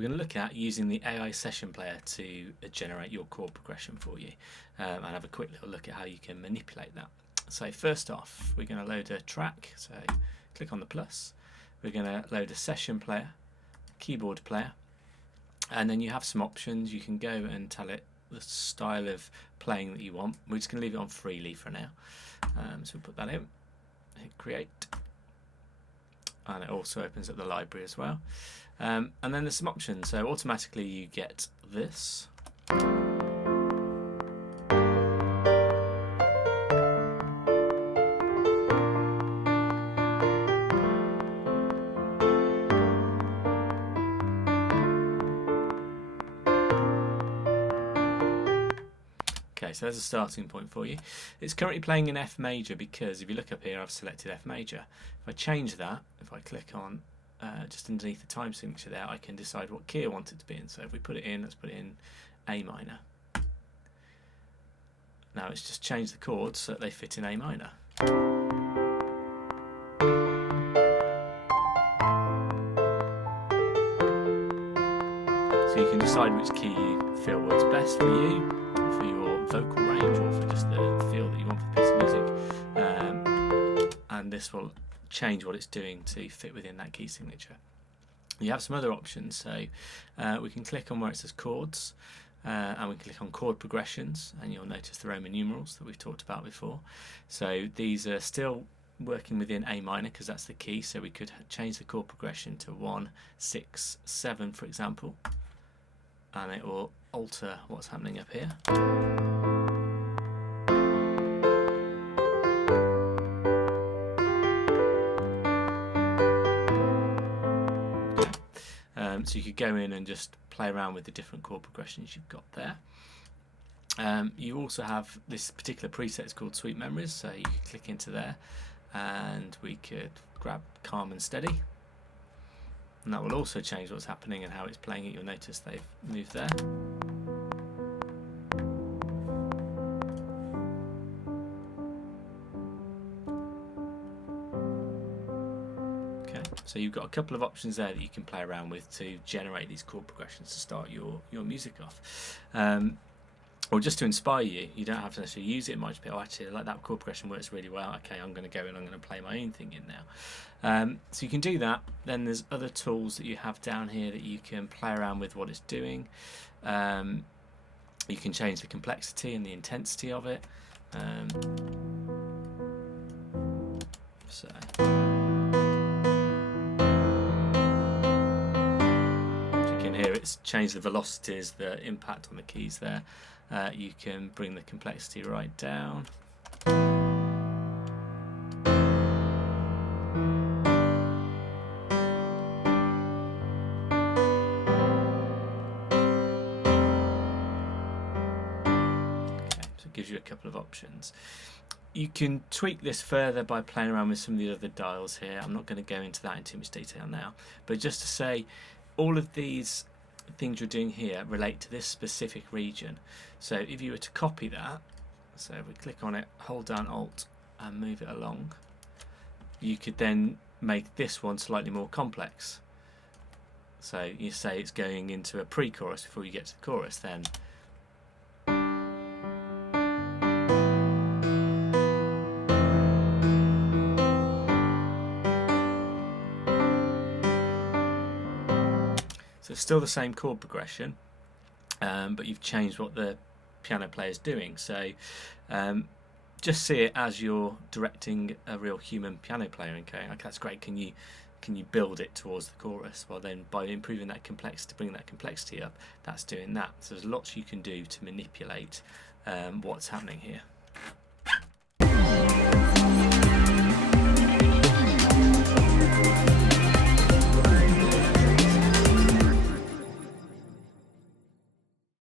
we're going to look at using the AI session player to generate your chord progression for you, and have a quick little look at how you can manipulate that. So first off, we're going to load a track, so click on the plus. We're going to load a session player, keyboard player, and then you have some options. You can go and tell it the style of playing that you want. We're just going to leave it on freely for now. So we'll put that in, hit create, and it also opens up the library as well. And then there's some options. So automatically you get this. Okay, so there's a starting point for you. It's currently playing in F major because if you look up here, I've selected F major. If I change that, if I click on just underneath the time signature there, I can decide what key I want it to be in. So if we put it in, let's put it in A minor. Now it's just changed the chords so that they fit in A minor. So you can decide which key you feel works best for you, for your vocal range, or for just the feel that you want for the piece of music. And this will change what it's doing to fit within that key signature. You have some other options, so we can click on where it says chords, and we can click on chord progressions, and you'll notice the Roman numerals that we've talked about before. So these are still working within A minor because that's the key, so we could change the chord progression to 1, 6, 7 for example, and it will alter what's happening up here. So you could go in and just play around with the different chord progressions you've got there. You also have this particular preset, it's called Sweet Memories, so you can click into there and we could grab Calm and Steady, and that will also change what's happening and how it's playing it. You'll notice they've moved there. So you've got a couple of options there that you can play around with to generate these chord progressions to start your music off. Or just to inspire you. You don't have to necessarily use it. It might just be, oh, actually, I like that chord progression works really well. Okay, I'm going to go and I'm going to play my own thing in now. So you can do that. Then there's other tools that you have down here that you can play around with what it's doing. You can change the complexity and the intensity of it. So here it's changed the velocities, the impact on the keys there. You can bring the complexity right down. Okay, so it gives you a couple of options. You can tweak this further by playing around with some of the other dials here. I'm not going to go into that in too much detail now, but just to say, all of these things you're doing here relate to this specific region. So if you were to copy that, so if we click on it, hold down Alt and move it along, you could then make this one slightly more complex. So you say it's going into a pre-chorus before you get to the chorus, then so it's still the same chord progression, but you've changed what the piano player is doing. So just see it as you're directing a real human piano player and going, okay, that's great. Can you build it towards the chorus? Well, then by improving that complexity, bringing that complexity up, that's doing that. So there's lots you can do to manipulate what's happening here.